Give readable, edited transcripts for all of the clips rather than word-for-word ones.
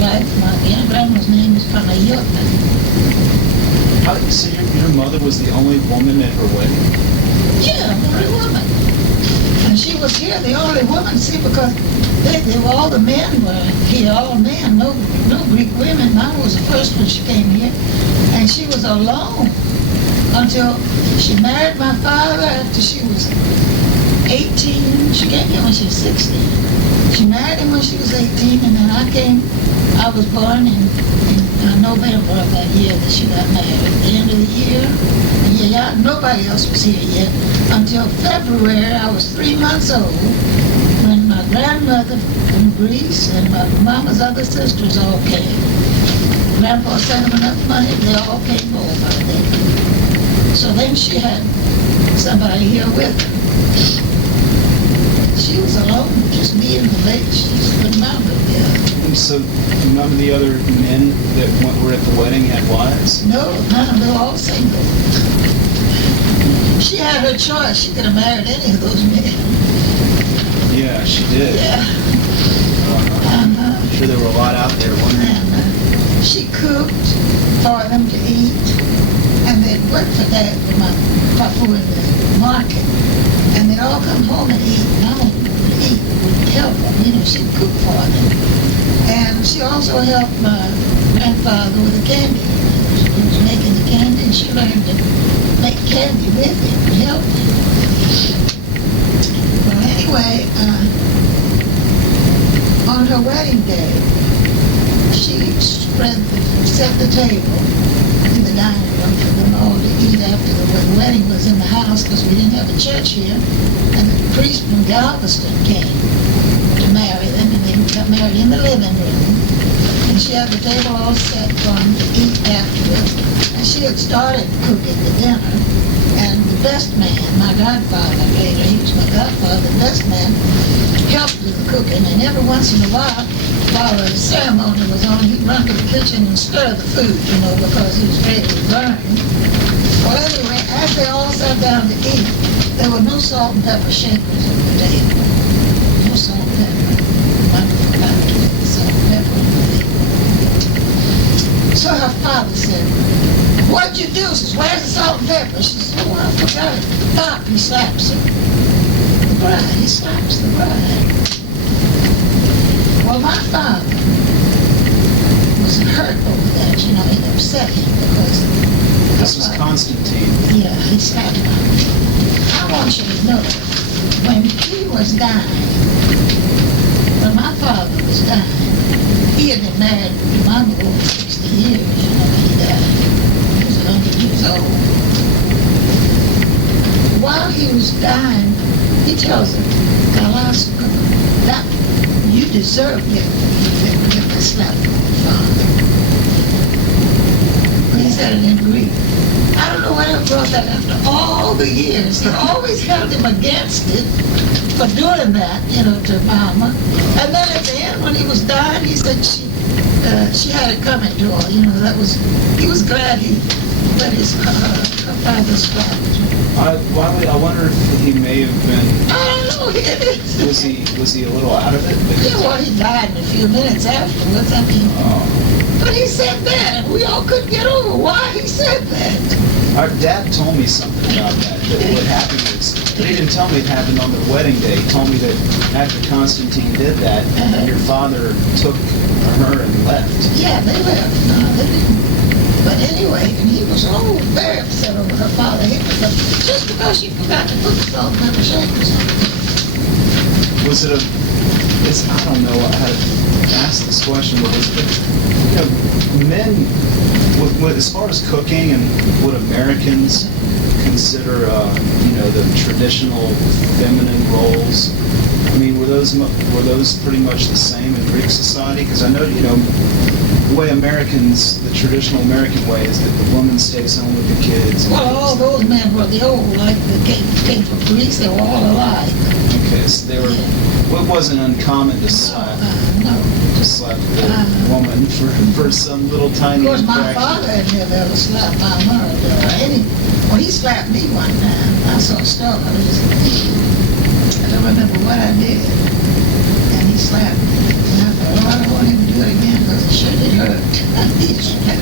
wife. My grandma's name is Panayota. So your mother was the only woman at her wedding? Yeah, the only woman. And she was here, the only woman, see, because they were, all the men were here, all men, no Greek women. Mama was the first when she came here, and she was alone until she married my father after she was 18. She came here when she was 16. She married him when she was 18, and then I was born in November of that year that she got married. At the end of the year, nobody else was here yet. Until February, I was 3 months old, when my grandmother from Greece and my mama's other sisters all came. Grandpa sent them enough money, they all came over then. So then she had somebody here with her. She was alone, just me and the baby. She just couldn't mind it. And so none of the other men that were at the wedding had wives? No, none of them. They were all single. She had her choice. She could have married any of those men. Yeah, she did. Yeah. I'm sure there were a lot out there, weren't there? And she cooked for them to eat, and they'd work for that for my papa in the market, and they'd all come home and eat. And I wouldn't eat, would help them. She'd cook for them. And she also helped my grandfather with the candy. He was making the candy, and she learned to make candy with him and help him. Well, anyway, on her wedding day, she set the table in the dining room for them all to eat after the wedding was in the house, because we didn't have a church here, and the priest from Galveston came to marry them, and they got married in the living room. And she had the table all set for them to eat afterwards. And she had started cooking the dinner, and the best man, my godfather later, he was my godfather, the best man, helped with the cooking. And every once in a while the ceremony was on, he'd run to the kitchen and stir the food, because he was ready to burn. Well, anyway, as they all sat down to eat, there were no salt and pepper shakers at the table. No salt and pepper. Salt and pepper on the table. So her father said, "What'd you do?" She says, "Where's the salt and pepper?" She says, "Oh, I forgot it." Stop, he slaps her. The bride, he slaps the bride. Well, my father was hurt over that, it upset him because... This was Constantine. Yeah, he slapped her. I want you to know, when he was dying, when my father was dying, he had been married to Mama over 60 years, when he died. He was 100 years old. While he was dying, he tells her, "Kalaska, that you deserve it, get the slap from your father." He said it in Greek. I don't know where it brought that after all the years. He always held him against it for doing that, to Mama. And then at the end, when he was dying, he said she had it coming to her. He was glad he let her father slap him. I wonder if he may have been... I don't know. Was he a little out of it? Yeah, well, he died in a few minutes afterwards. But he said that, and we all couldn't get over why he said that. Our dad told me something about that what happened was, but he didn't tell me it happened on their wedding day. He told me that after Constantine did that, your father took her and left. Yeah, they left. No, they didn't. But anyway, and he was very upset over her father hitting her, just because she forgot to put the salt and pepper shakers on. Was it I don't know how to ask this question, but was it, men, as far as cooking and what Americans consider, the traditional feminine roles, were those pretty much the same in Greek society? Because I know, the way the traditional American way is that the woman stays home with the kids. Well, all those men were the old, like came from Greece, they were all alike. Okay, so they were, it wasn't uncommon to slap. No. To slap a woman for some little tiny Of course, my infraction. father had never ever slapped my mother or any. Well, he slapped me one time. I saw a star. I don't remember what I did. And he slapped me. And I thought, I don't want him to do it again because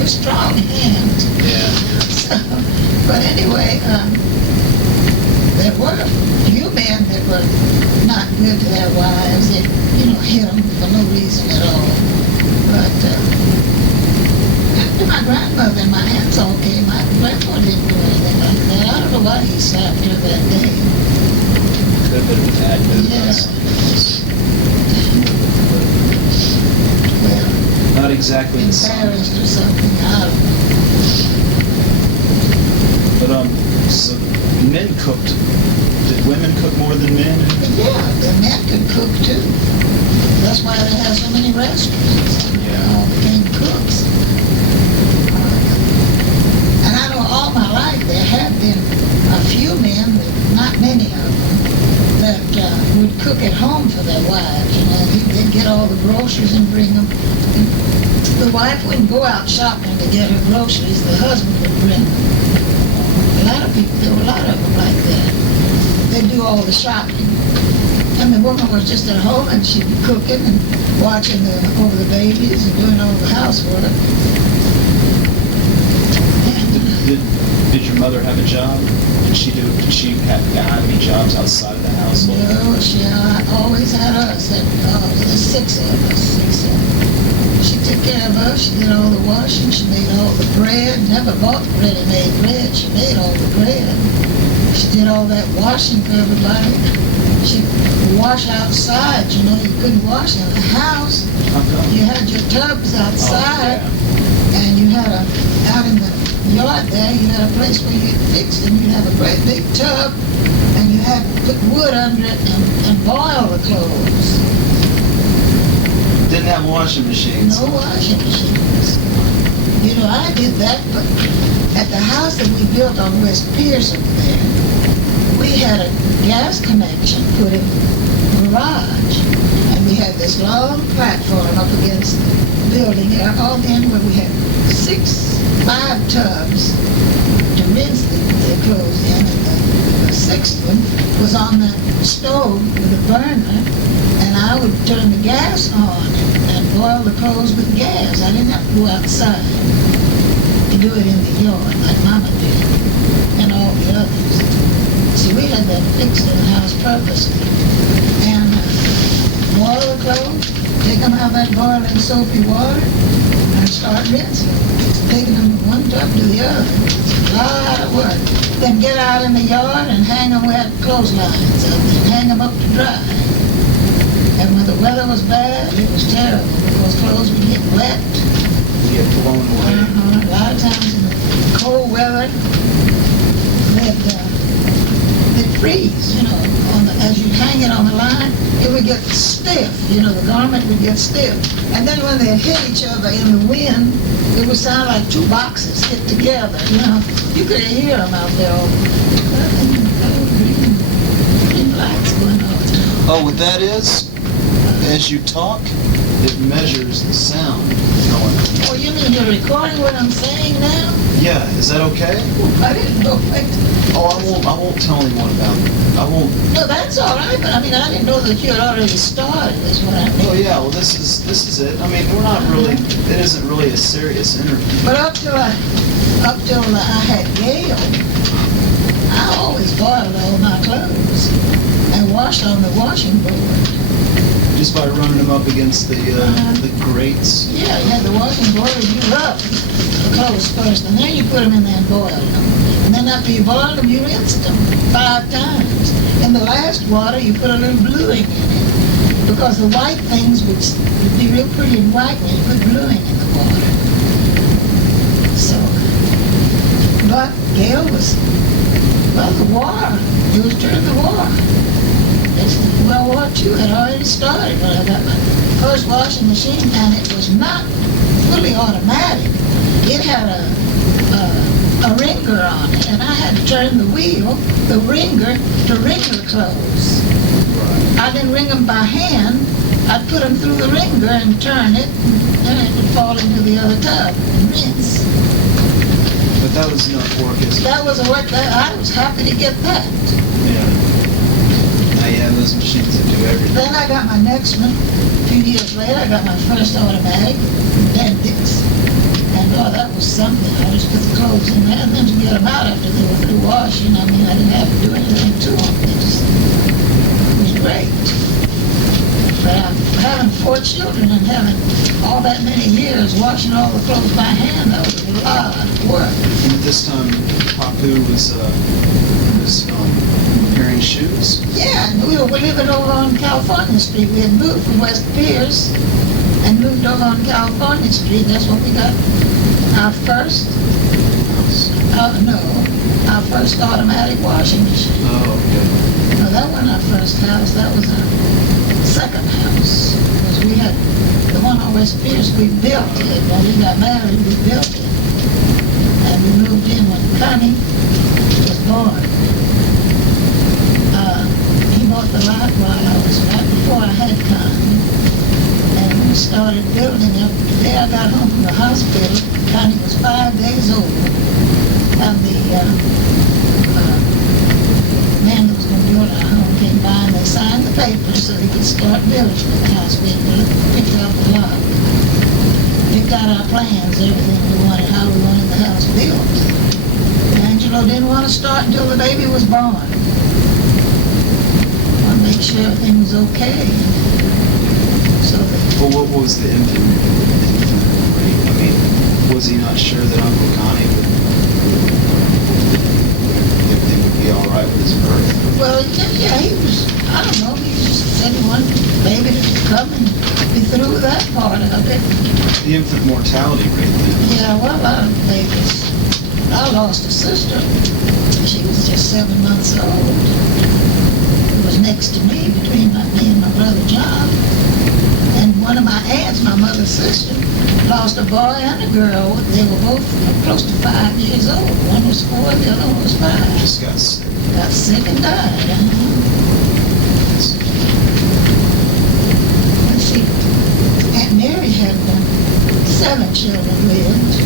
strong hands. Yeah. So, but anyway, there were a few men that were not good to their wives. They, hit them for no reason at all. But after my grandmother and my aunts all came, my grandpa didn't do anything like that. I don't know why he slapped her that day. Could have been a tad bit. Yeah. Well, not exactly embarrassed or something. I don't know. But so men cooked. Did women cook more than men? Yeah, the men could cook too. That's why they have so many restaurants. They all became cooks. And I know all my life there have been a few men, not many of them, that would cook at home for their wives. They'd get all the groceries and bring them. The wife wouldn't go out shopping to get her groceries. The husband would bring them. A lot of people, there were a lot of them like that. They'd do all the shopping. And the woman was just at home and she'd be cooking and watching over the babies and doing all the housework. Did your mother have a job? Did she have any jobs outside of the household? No, she always had us. There's 6 of us. She took care of us. She did all the washing. She made all the bread. Never bought ready-made bread. She made all the bread. She did all that washing for everybody. She'd wash outside. You couldn't wash in the house. You had your tubs outside, and you had out in the yard there, you had a place where you'd fix them. You'd have a great big tub, and you had to put wood under it and boil the clothes. Didn't have washing machines. No washing machines. I did that, but at the house that we built on West Pierce over there, we had a gas connection put in the garage, and we had this long platform up against the building there, all in where we had 5 tubs to rinse the clothes in, and the 6th one was on the stove with a burner, and I would turn the gas on and boil the clothes with gas. I didn't have to go outside to do it in the yard like Mama did and all the others. See, we had that fixed in the house purposely. And boil the clothes, take them out of that boiling soapy water, and start rinsing them. Taking them from one tub to the other. It's a lot of work. Then get out in the yard and hang them where clotheslines up and hang them up to dry. And when the weather was bad, it was terrible because clothes would get wet. Get blown away. A lot of times in the cold weather, they'd freeze, as you hang it on the line, it would get stiff, the garment would get stiff. And then when they hit each other in the wind, it would sound like 2 boxes hit together, You could hear them out there all green lights going on. Oh, what that is? As you talk, it measures the sound going on. Oh, you mean you're recording what I'm saying now? Yeah, is that okay? I didn't know it. Oh, I won't tell anyone about it. I won't. No, that's all right, but I didn't know that you had already started, is what I mean. Oh yeah, well this is it. We're not really, it isn't really a serious interview. But up till I had Gail, I always boiled all my clothes and washed on the washing board. Just by running them up against the grates? Yeah, you had the washing board and you rubbed the clothes first, and then you put them in there and boiled them. And then after you boiled them, you rinsed them 5 times. In the last water, you put a little bluing in it, because the white things would be real pretty and white when you put bluing in the water. So, but Gail was, the war, it was during the war. World War II had already started when I got my first washing machine, and it was not fully automatic. It had a wringer on it, and I had to turn the wringer, to wring the clothes. I didn't wring them by hand. I'd put them through the wringer and turn it, and then it would fall into the other tub and rinse. But that was enough work, isn't it? That was work. I was happy to get that. Yeah. Yeah, those machines that do everything. Then I got my next one. A few years later, I got my first automatic, Bendix. And oh, that was something. I just put the clothes in there and then to get them out after they were through washing. I mean, I didn't have to do anything to them. It was great. But having 4 children and having all that many years washing all the clothes by hand, that was a lot of work. And at this time, Papu was repairing shoes? Yeah, and we were living over on California Street. We had moved from West Pierce and moved over on California Street. That's when we got our first, our first automatic washing machine. Oh, okay. No, that wasn't our first house. That was our second house. Because we had the one on West Pierce, we built it. When we got married, we built it. And we moved in when Connie was born. He bought the lot while I was right before I had Connie. And we started building it. The day I got home from the hospital, Connie was 5 days old. And the man that was going to build our home came by and they signed the papers so they could start building the house. We picked out the lot, picked out our plans, everything we wanted, how we wanted the house built. Angelo didn't want to start until the baby was born. Want to make sure everything was okay. So well, what was the infant rate? I mean, was he not sure that Uncle Connie would everything would be all right with his birth? well, yeah, he was, I don't know, he just said he wanted the baby to come and be through with that part of it. The infant mortality rate then? Yeah, well, a lot of babies. I lost a sister. She was just 7 months old. It was next to me, between me and my brother John. And one of my aunts, my mother's sister, lost a boy and a girl. They were both close to 5 years old. One was 4, the other one was 5. Just got sick. Got sick and died. Let's see. Aunt Mary had 7 children lived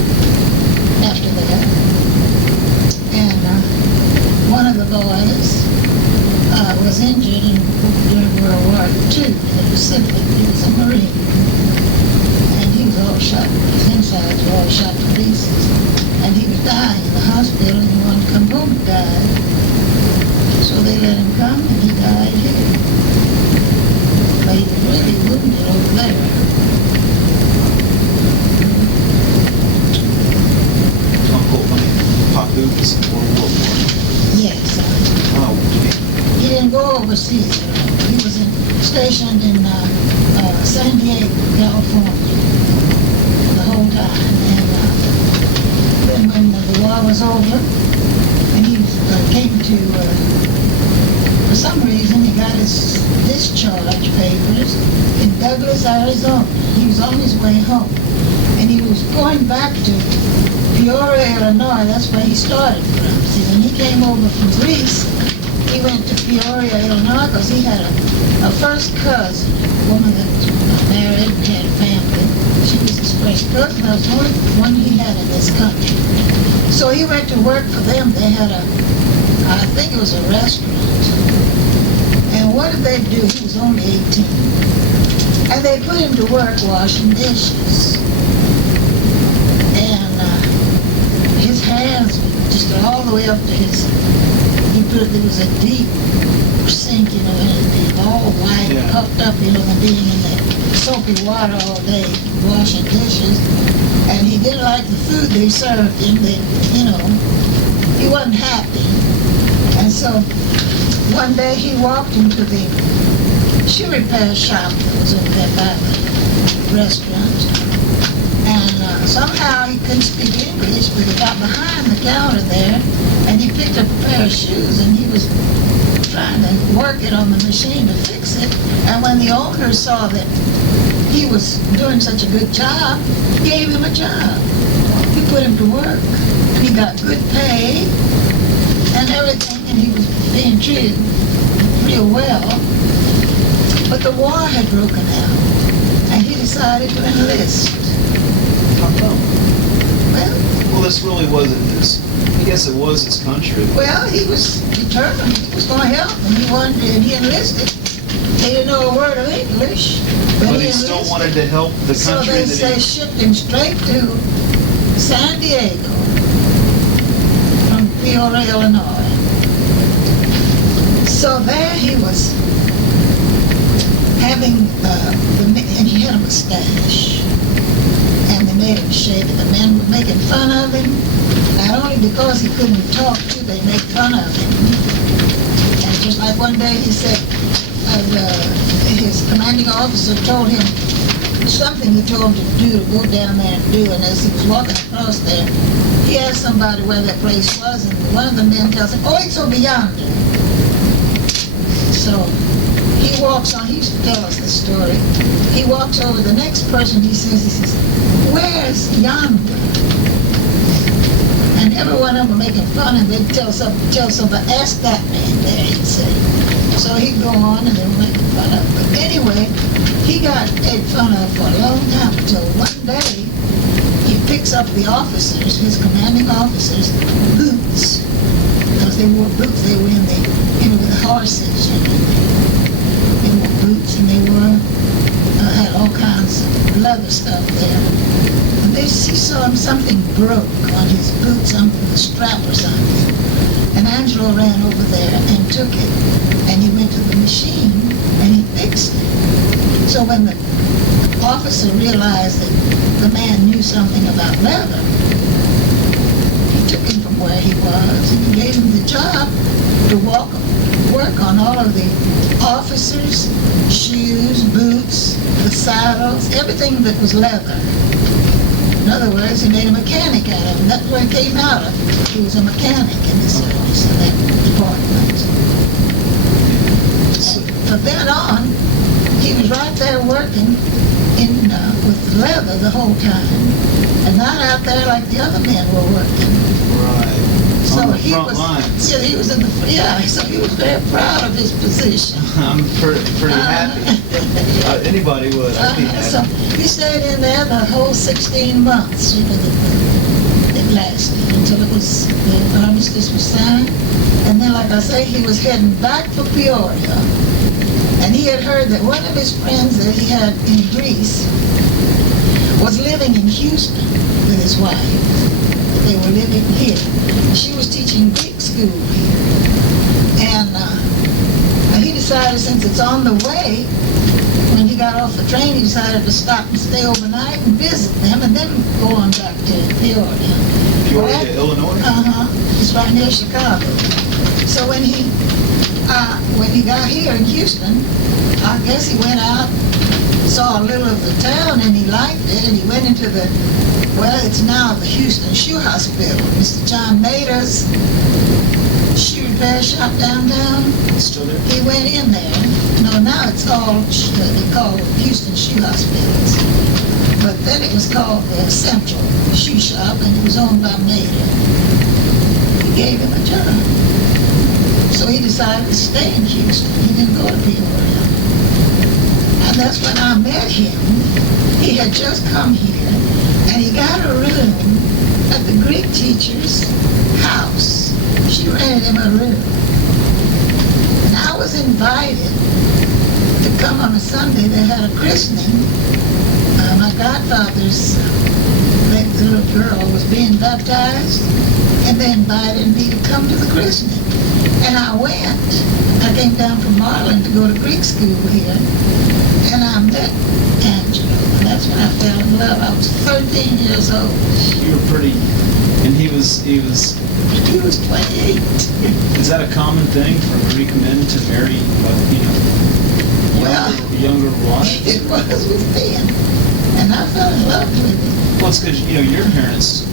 after that. And one of the boys was injured during World War II in the Pacific. He was a Marine. And he was all shot, his insides were all shot to pieces. And he was dying in the hospital and he wanted to come home and die. So they let him come and he died here. But he was really wounded over there. Uncle Papu was in World War I. Yes. Oh, He didn't go overseas. He was stationed in San Diego, California, the whole time. And then when the war was over, and he came to, for some reason, he got his discharge papers in Douglas, Arizona. He was on his way home. And he was going back to Peoria, Illinois. That's where he started from. See, when he came over from Greece, he went to Peoria, Illinois, because he had a first cousin, a woman that was married and had a family. She was his first cousin. That was the only one he had in this country. So he went to work for them. They had I think it was a restaurant. And what did they do? He was only 18. And they put him to work washing dishes. And his hands were just all the way up to his, there was a deep sink, and it'd be all white, puffed up, and being in the soapy water all day, washing dishes. And he didn't like the food they served him. He wasn't happy. And so one day he walked into the shoe repair shop that was over there by the restaurant. And somehow he couldn't speak English, but he got behind the counter there, and he picked up a pair of shoes, and he was trying to work it on the machine to fix it. And when the owner saw that he was doing such a good job, he gave him a job. He put him to work. He got good pay and everything, and he was being treated real well. But the war had broken out, and he decided to enlist. How come? Well, this really wasn't his, I guess it was his country. Well, he was determined. He was going to help, and he enlisted. He didn't know a word of English, But he still wanted to help the country. So they shipped him straight to San Diego from Peoria, Illinois. So there he was having, and he had a mustache. And they made him shave it. The men were making fun of him, not only because he couldn't talk to, they made fun of him. And just like one day he said, his commanding officer told him something he told him to do, to go down there and do, and as he was walking across there, he asked somebody where that place was, and one of the men tells him, oh, it's over yonder. So he walks on, he used to tell us the story. He walks over the next person, he says, where's yonder? And every one of them were making fun, and they'd tell somebody, ask that man there, he'd say. So he'd go on, and they were making fun of him. But anyway, he got made fun of for a long time, until one day, he picks up the officers, his commanding officers, boots. Because they wore boots, they were in the horses, you know. They wore boots, and they had all kinds of leather stuff there. And he saw something broke on his boot, the strap or something. And Angelo ran over there and took it, and he went to the machine, and he fixed it. So when the officer realized that the man knew something about leather, he took him from where he was, and he gave him the job to work on all of the officers' shoes, boots, the saddles, everything that was leather. In other words, he made a mechanic out of him. That's where he came out of. He was a mechanic in the service of that department. And from then on, he was right there working with leather the whole time, and not out there like the other men were working. Right. So on the he front was, lines. yeah, he was in the, yeah, so he was very proud of his position. I'm pretty happy. Anybody would. I'd be happy. So he stayed in there the whole 16 months, you know, it lasted until the armistice was signed. And then, like I say, he was heading back for Peoria. And he had heard that one of his friends that he had in Greece was living in Houston with his wife. They were living here. She was teaching Greek school here. And he decided, since it's on the way, when he got off the train, he decided to stop and stay overnight and visit them, and then go on back to Peoria. Peoria, Illinois? It's right near Chicago. So when he got here in Houston, I guess he went out, saw a little of the town, and he liked it, and he went into it's now the Houston Shoe Hospital. Mr. John Mader's shoe repair shop downtown. Still there? He went in there. No, now it's called, they call it Houston Shoe Hospitals. But then it was called the Central Shoe Shop, and it was owned by Mader. He gave him a job. So he decided to stay in Houston. He didn't go to Peoria. And that's when I met him. He had just come here, and he got a room at the Greek teacher's house. She rented him a room. And I was invited to come on a Sunday. They had a christening. My godfather's little girl was being baptized, and they invited me to come to the christening. And I went. I came down from Marlin to go to Greek school here, and I met Angelo, and that's when I fell in love. I was 13 years old. You were pretty, and he was. He was 28. Is that a common thing for Greek men to marry, younger wives? It was with men, and I fell in love with him. Well, it's because your parents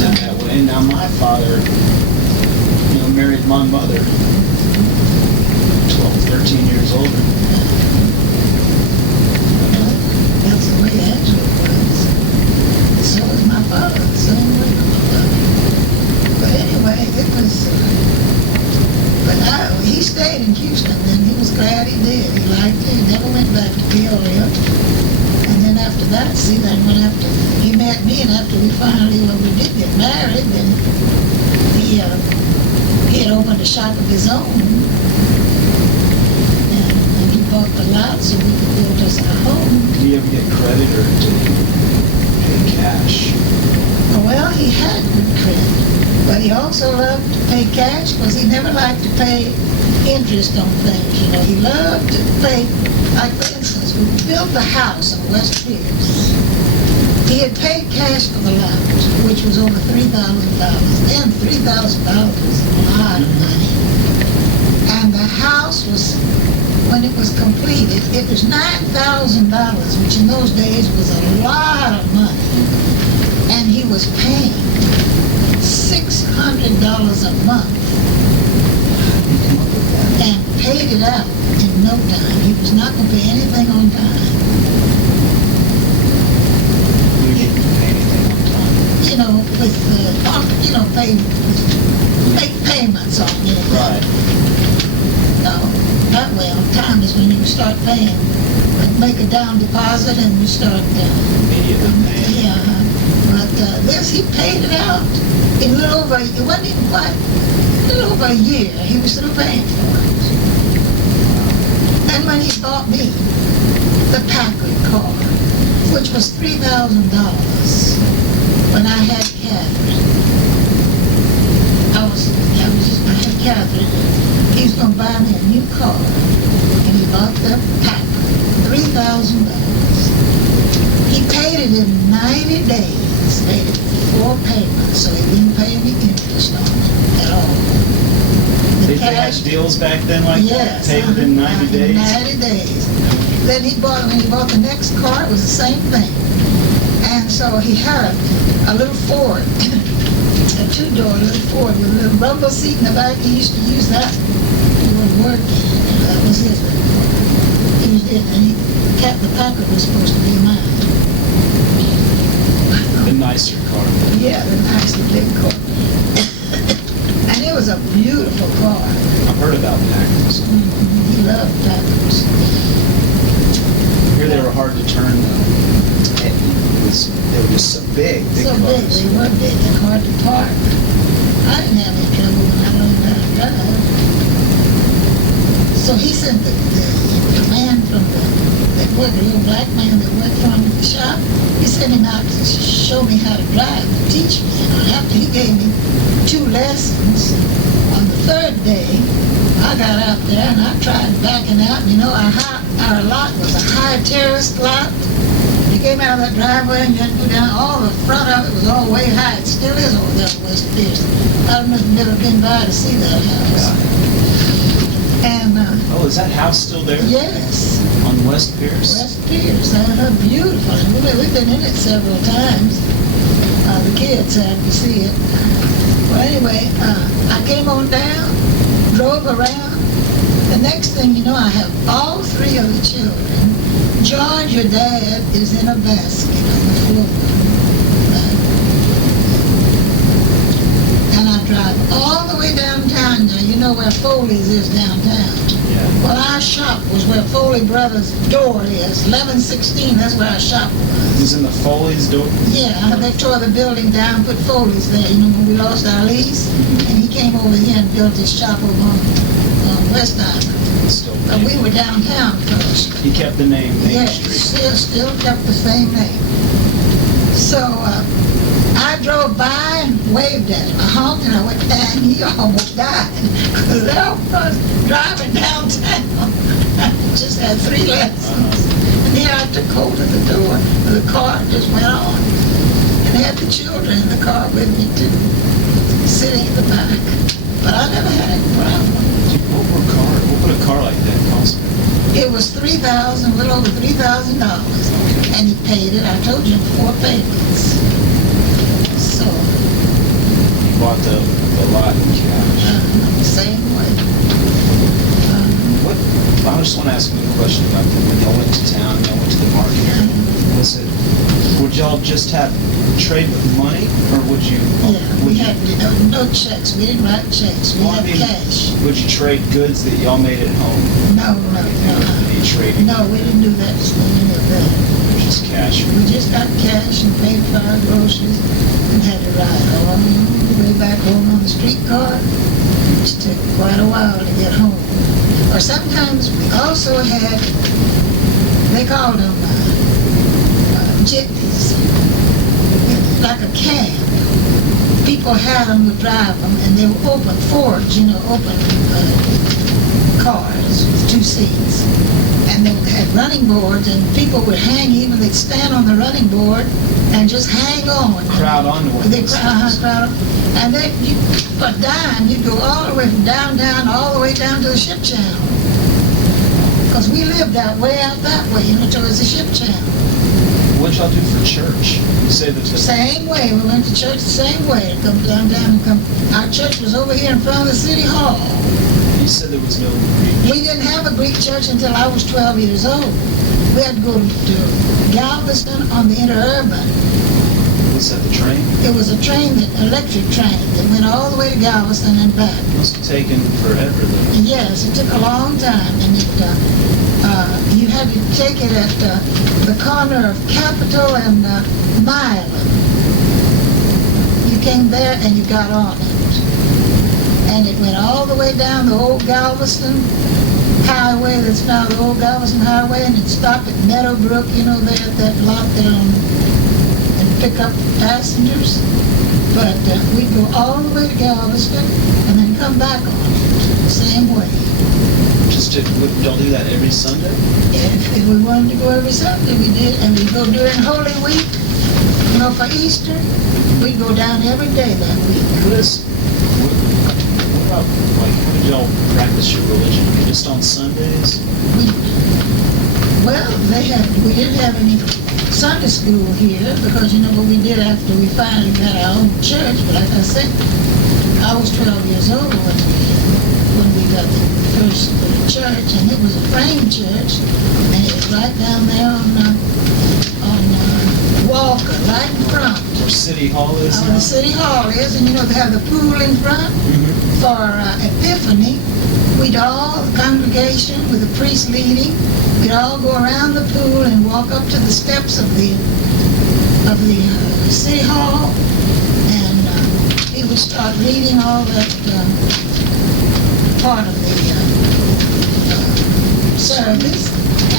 did that way. And now my father, married my mother, 12, 13 years older. That's the way Angelo was. So was my father, the same way. But anyway, it was. He stayed in Houston, and he was glad he did. He liked it. He never went back to Peoria. And then after that, he met me, and after when we did get married, then he had opened a shop of his own, and he bought the lot so we could build us a home. Did you ever get credit, or did you pay cash? Well, he had good credit, but he also loved to pay cash because he never liked to pay interest on things. You know, he loved to pay, like for instance, we built the house on West Pierce. He had paid cash for the lot, which was over $3,000. Then $3,000 was a lot of money. And the house was, when it was completed, it was $9,000, which in those days was a lot of money. And he was paying $600 a month and paid it out in no time. He was not going to pay anything on time. You know, with, make payments on it. Right. No, that way on time is when you start paying. Make a down deposit and you start. Immediately paying. Yeah. But this, he paid it out in a little over, it wasn't even quite, a little over a year. He was still paying for it. And when he bought me the Packard car, which was $3,000, when I had Catherine, I had Catherine. He was going to buy me a new car, and he bought the Packard, $3,000. He paid it in 90 days, paid it in 4 payments, so he didn't pay any interest on it at all. They had deals back then like that? Paid it in 90 days? 90 days. Then when he bought the next car, it was the same thing. And so he had a little Ford, a 2-door little Ford with a little rumble seat in the back. He used to use that for working. That was his. He used it, and the Packard was supposed to be mine. The nicer car. Yeah, the nicer big car. And it was a beautiful car. I've heard about Packards. He loved Packards. I hear they were hard to turn though. They were just so big So big, cars. they were big and hard to park. I didn't have any trouble when I learned how to drive. So he sent the man from that worked, a little black man that worked for him at the shop, he sent him out to show me how to drive, to teach me. And after he gave me 2 lessons, on the 3rd day, I got out there and I tried backing out. And you know, our lot was a high terraced lot. You came out of that driveway and you had to go down, all the front of it was all way high. It still is over there in West Pierce. I don't know if you've never been by to see that house. Yeah. And, is that house still there? yes. On West Pierce? West Pierce, beautiful. We've been in it several times. The kids had to see it. Well, anyway, I came on down, drove around. The next thing you know, I have all 3 of the children. George, your dad, is in a basket on the floor. And I drive all the way downtown now. You know where Foley's is downtown. Yeah. Well, our shop was where Foley Brothers' door is, 1116, that's where our shop was. It was in the Foley's door? Yeah, they tore the building down, put Foley's there, you know, when we lost our lease. And he came over here and built his shop over on West Island. But we were downtown first. He kept the name Main Yes, Street. still kept the same name. So I drove by and waved at him. I honked and I went, and he almost died. Because they all was driving downtown. I just had 3 lessons. And here I took hold of the door. The car just went on. And I had the children in the car with me too, sitting in the back. But I never had any problem. What would a car like that cost? It was a little over $3,000, and he paid it. I told you in 4 payments. So You bought the lot in cash. the same way. I just want to ask one question about when y'all went to town, y'all went to the market. Would y'all just have trade with money, or would you? Yeah, we had no checks. We didn't write checks. We had cash. Would you trade goods that y'all made at home? No. Any trading? No, we didn't do that. Any of that. Just cash. We just got cash and paid for our groceries and had to ride all the way back home on the streetcar. It took quite a while to get home. Or sometimes we also had, they called them jitneys, like a cab. people had them would drive them, and they were open Fords, open cars with 2 seats. And they had running boards, and people would hang, even they'd stand on the running board and just hang on. Crowd onto one. They crowd. And then, for a dime, you'd go all the way from downtown all the way down to the ship channel. Because we lived that way out that way, towards the ship channel. What did y'all do for church? You say the Same way. We went to church the same way. Come downtown and come. Our church was over here in front of the city hall. You said there was no Greek. We didn't have a Greek church until I was 12 years old. We had to go to Galveston on the interurban. Was that the train? It was a train, electric train, that went all the way to Galveston and back. It must have taken forever then. Yes, it took a long time, and you had to take it at the corner of Capitol and Milan. You came there and you got on it. And it went all the way down the old Galveston Highway, that's now the old Galveston Highway, and it stopped at Meadowbrook, there at that lot there and pick up passengers. But we'd go all the way to Galveston and then come back on it, the same way. Would y'all do that every Sunday? If we wanted to go every Sunday, we did, and we'd go during Holy Week. For Easter, we'd go down every day that week. What about, how did y'all practice your religion? Just on Sundays? We didn't have any Sunday school here, because what we did after we finally got our own church. But like I said, I was 12 years old when we got the first church, and it was a frame church, and it was right down there on Walker, right in front. Where City Hall is now? The City Hall is, and they have the pool in front. Mm-hmm. For Epiphany, we'd all, the congregation with the priest leading, we'd all go around the pool and walk up to the steps of the City Hall, and he would start reading all that part of the service,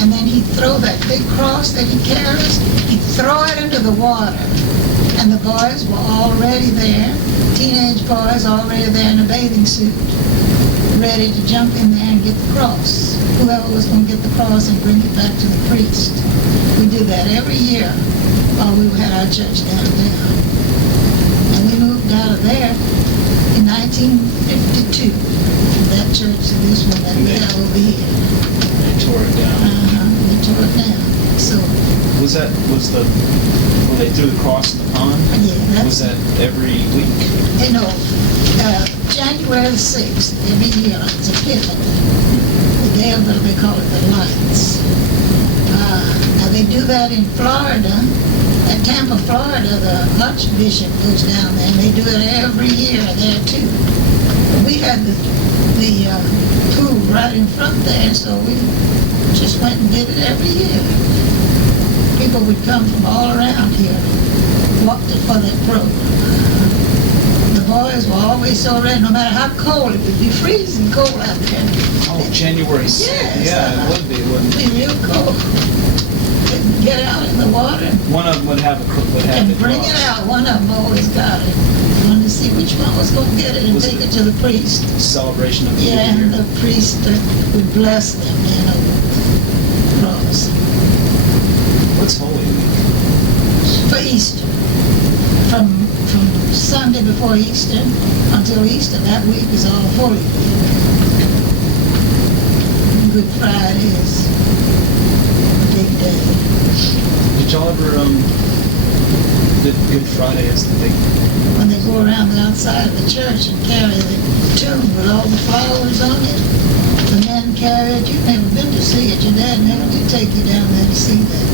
and then he'd throw that big cross that he carries, he'd throw it into the water, and the boys were already there, teenage boys already there in a bathing suit, ready to jump in there and get the cross. Whoever was going to get the cross and bring it back to the priest. We did that every year while we had our church downtown. And we moved out of there in 1952. That church to this one that we have over here. They tore it down. They tore it down. So when they threw the cross in the pond? Yeah, was that every week? January the 6th, every year, it's Epiphany. The day of they call it the lights. Now they do that in Florida. At Tampa, Florida, the Archbishop goes down there, and they do it every year there too. We had the pool right in front there, so we just went and did it every year. People would come from all around here, walked for that program. The boys were always so ready, no matter how cold, it would be freezing cold out there. Oh, January 6th. Yes, Yeah, it would be, wouldn't it? It'd be real cold. They'd get out in the water One of them would have and the bring cross. it out. One of them always got it. Wanted to see which one was going to get it and take it to the priest. Celebration of the Yeah, New and Year. the priest would bless them, with the cross. What's Holy Week? For Easter. From Sunday before Easter until Easter, that week is all Holy Week. Good Friday is a big day. Did y'all ever, Good Friday is the big... When they go around the outside of the church and carry the tomb with all the flowers on it, the men carry it. You've never been to see it. Your dad never did take you down there to see that.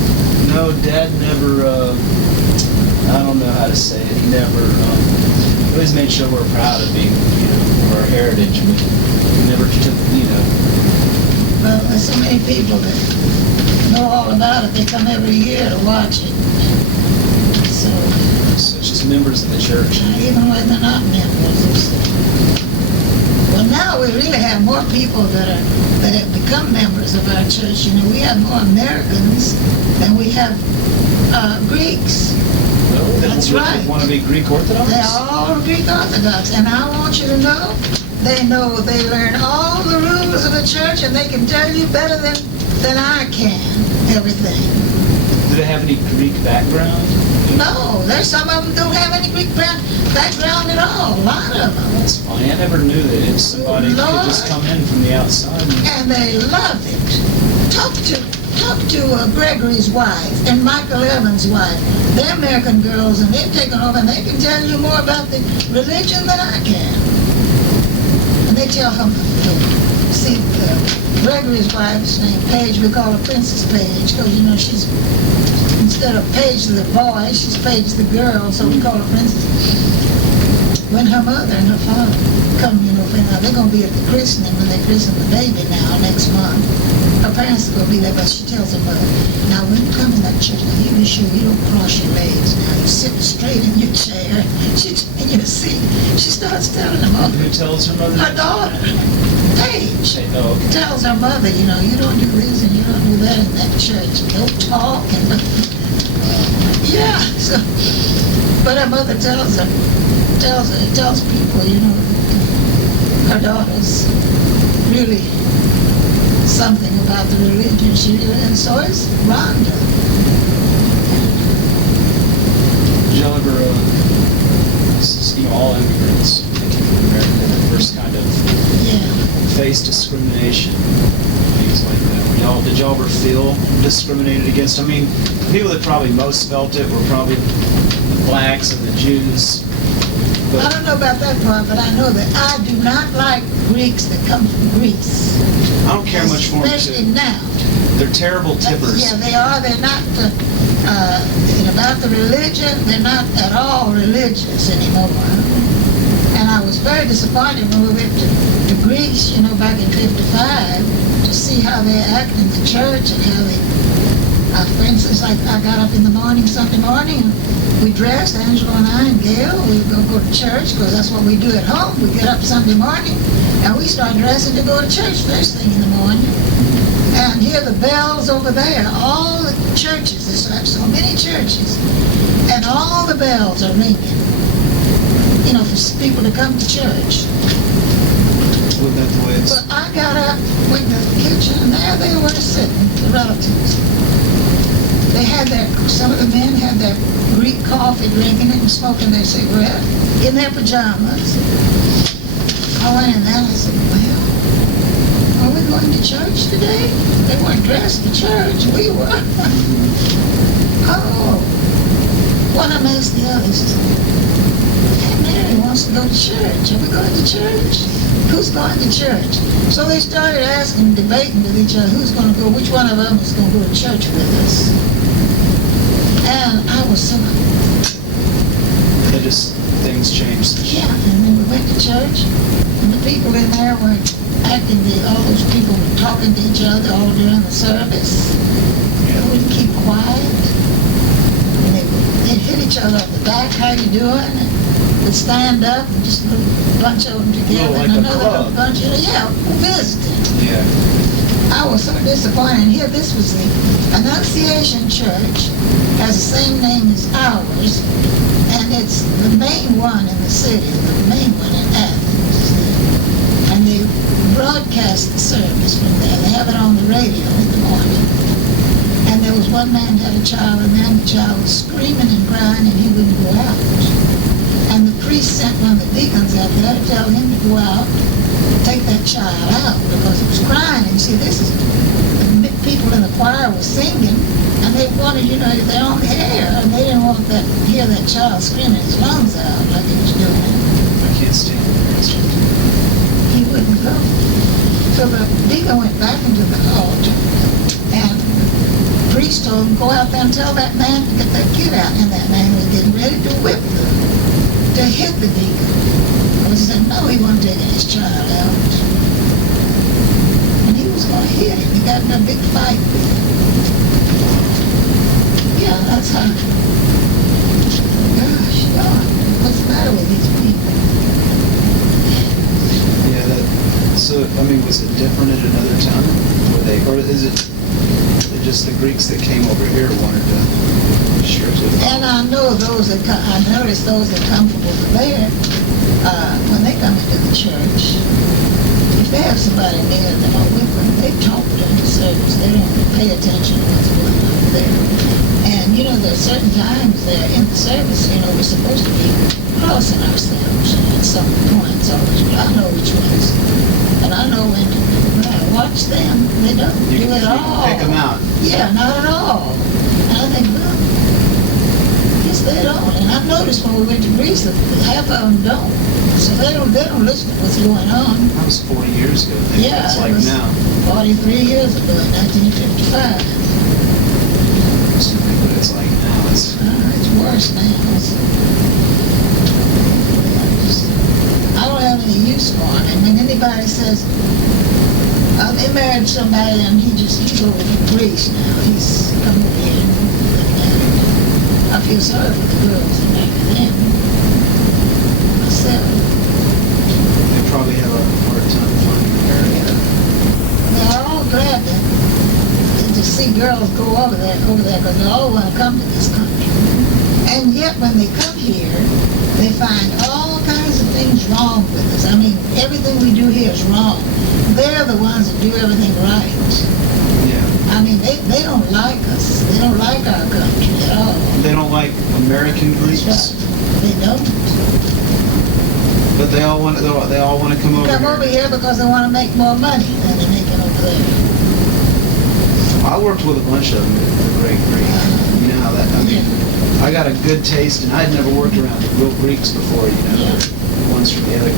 No, Dad never, I don't know how to say it. He never, he always made sure we're proud of being, of our heritage, but he never took, Well, there's so many people that know all about it. They come every year to watch it. So it's just members of the church. even when they're not members. Well, now we really have more people that have become members of our church. We have more Americans than we have Greeks. That's right. Want to be Greek Orthodox? They're all Greek Orthodox. And I want you to know, they learn all the rules of the church, and they can tell you better than I can, everything. Do they have any Greek background? No, there's some of them don't have any Greek background at all. A lot of them. That's funny. I never knew that if somebody could just come in from the outside. And they love it. Talk to Gregory's wife and Michael Evans' wife. They're American girls, and they've taken over, and they can tell you more about the religion than I can. And they tell them, see, Gregory's wife's name, Paige, we call her Princess Paige, because, you know, she's, instead of Paige the boy, she's Paige the girl, so we call her Princess. When her mother and her father come, you know, they're going to be at the christening when they christen the baby now next month. Her parents are going to be there, but she tells her mother, now when you come in that church, now you be sure you don't cross your legs. Now you sit straight in your chair. In your seat. She starts telling her mother. Who tells her mother? Her daughter, Paige. Oh, okay. Tells her mother, you know, you don't do this and you don't do that in that church. Don't talk and yeah. So, but her mother tells people, you know, her daughter's really something about the religion. And so is Rhonda. Did y'all ever, this is, you know, all immigrants that came to America that first kind of face discrimination, things like that. Did y'all ever feel discriminated against? I mean, the people that probably most felt it were probably the blacks and the Jews. I don't know about that part, but I know that I do not like Greeks that come from Greece. I don't care much for them, especially now. They're terrible tippers. Yeah, they are. They're not, about the religion, they're not at all religious anymore. And I was very disappointed when we went to Greece, you know, back in '55, to see how they act in the church and how they, for instance, like I got up in the morning, Sunday morning, and we dressed, Angela and I and Gail, we were going to go to church, because that's what we do at home. We get up Sunday morning, and we start dressing to go to church first thing in the morning. And hear the bells over there, all the churches, there's so many churches, and all the bells are ringing, you know, for people to come to church. Wasn't that the way it's... But I got up, went to the kitchen, and there they were sitting, the relatives. They had some of the men had their Greek coffee, drinking it and smoking their cigarette in their pajamas. I went in there and I said, well, are we going to church today? They weren't dressed for church. We were. Oh. One of them asked the others, hey, Mary wants to go to church. Are we going to church? Who's going to church? So they started asking, debating with each other, who's going to go, which one of them is going to go to church with us? And I was so... Things changed. Yeah, and then we went to church, and the people in there were acting, all those people were talking to each other all during the service. They wouldn't keep quiet. And they'd hit each other on the back, how you doing? And they'd stand up and just a bunch of them together. Like and a another club. bunch of, visiting. Yeah. I was so disappointed. Here, this was the Annunciation Church, has the same name as ours, and it's the main one in the city, the main one in Athens. And they broadcast the service from there. They have it on the radio in the morning. And there was one man had a child, and then the child was screaming and crying, and he wouldn't go out. And the priest sent one of the deacons out there to tell him to go out, take that child out, because it was crying. And you see, this is, the people in the choir were singing, and they wanted, you know, they're on the air, and they didn't want that, hear that child screaming his lungs out like he was doing. I can't stand it. He wouldn't go. So the deacon went back into the altar, and the priest told him, go out there and tell that man to get that kid out. And that man was getting ready to whip them, to hit the deacon. He said, no, he wasn't taking his child out. And he was going to hit him. He got in a big fight with him. Yeah, that's how. Gosh, God, what's the matter with these people? Yeah, so, I mean, was it different at another time? Or is it just the Greeks that came over here wanted to share it? And And I know those that come, I notice those that come from over there, when they come into the church, if they have somebody near them or with them, they talk during the service. They don't pay attention to what's going on there. And, you know, there are certain times there in the service, you know, we're supposed to be crossing ourselves at some points always. I know which ones. And I know when I watch them, they don't do it all. Pick them out. Yeah, not at all. And I think, well, yes, they don't. And I've noticed when we went to Greece that half of them don't. So they don't listen to what's going on. That was 40 years ago. Yeah, It's like it was now. 43 years ago in 1955. But it's like now. It's Worse now. So, I don't have any use for it. And when anybody says, they married somebody and he's over to Greece now. He's come over here. And I feel sorry for the girls that marry them. Myself. They probably have a hard time finding a area. They're all glad to see girls go over there because they all want to come to this country. And yet when they come here, they find all kinds of things wrong with us. I mean, everything we do here is wrong. They're the ones that do everything right. Yeah. I mean, they don't like us. They don't like our country at all. They don't like American Greeks. That's right. They don't. But they all want to come over Come here. over here because they want to make more money than they're making over there. I worked with a bunch of them at the Great Greek. You know how that, I mean, I got a good taste, and I'd never worked around real Greeks before, you know, ones from the other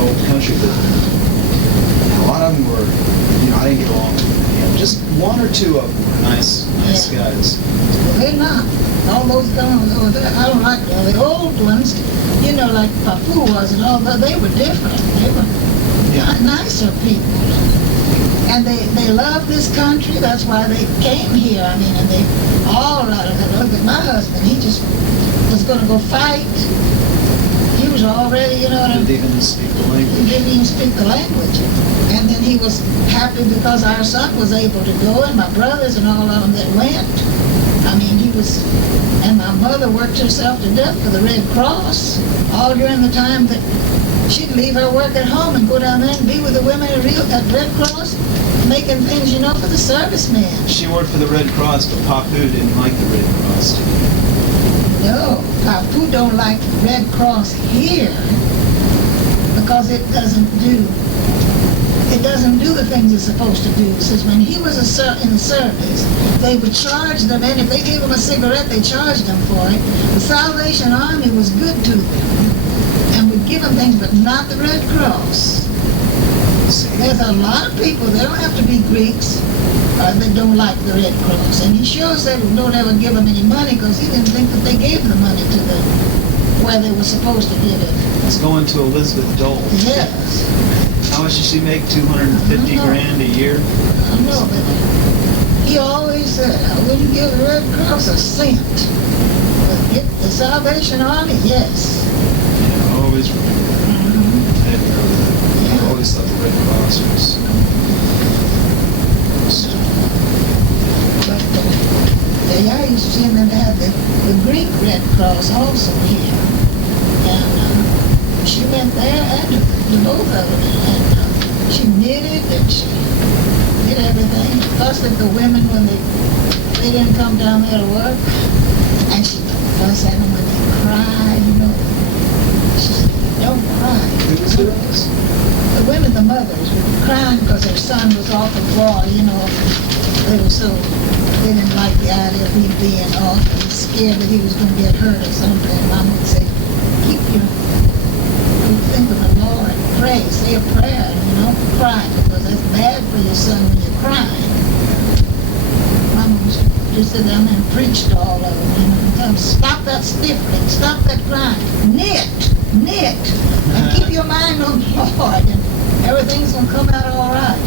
old country, but a lot of them were, you know, I didn't get along with them. You know, just one or two of them were nice guys. Well, they're not. All those guys over there, I don't like them. The old ones, you know, like Papu was and all that, they were different. They were nicer people. And they love this country. That's why they came here. I mean, and they all look at my husband. He just was going to go fight. He was already, you know. Didn't even speak the language. He didn't even speak the language. And then he was happy because our son was able to go, and my brothers and all of them that went. I mean, and my mother worked herself to death for the Red Cross all during the time that she'd leave her work at home and go down there and be with the women at Red Cross, making things, you know, for the servicemen. She worked for the Red Cross, but Papu didn't like the Red Cross. No, Papu don't like the Red Cross here because it doesn't do the things it's supposed to do. It says when he was in the service, they would charge them, and if they gave him a cigarette, they charged them for it. The Salvation Army was good to them and would give them things, but not the Red Cross. There's a lot of people, they don't have to be Greeks, that don't like the Red Cross. And he sure said don't ever give them any money because he didn't think that they gave the money to them where they were supposed to give it. It's going to Elizabeth Dole. Yes. How much does she make? 250 grand a year? I know, but he always said, I wouldn't give the Red Cross a cent. But get the Salvation Army, yes. Yeah, I always remember that. I didn't know that. I always thought the Red Cross was... But I used to see them have the Greek Red Cross also here. And she went there and to both of them. And she knitted and she did everything. Fussed at the women when they didn't come down there to work. And she fussed at them when they cried, you know. She said, don't cry. Who was doing this? The women, the mothers, were crying because their son was off the floor, you know. They didn't like the idea of him being off. They were scared that he was going to get hurt or something. Mom would say, think of the Lord, pray, say a prayer, you know, cry, because that's bad for your son when you're crying. Mama just sit down there and preach to all of them, you know, and tell them, stop that sniffling, stop that crying, knit, and keep your mind on the Lord, and everything's going to come out all right.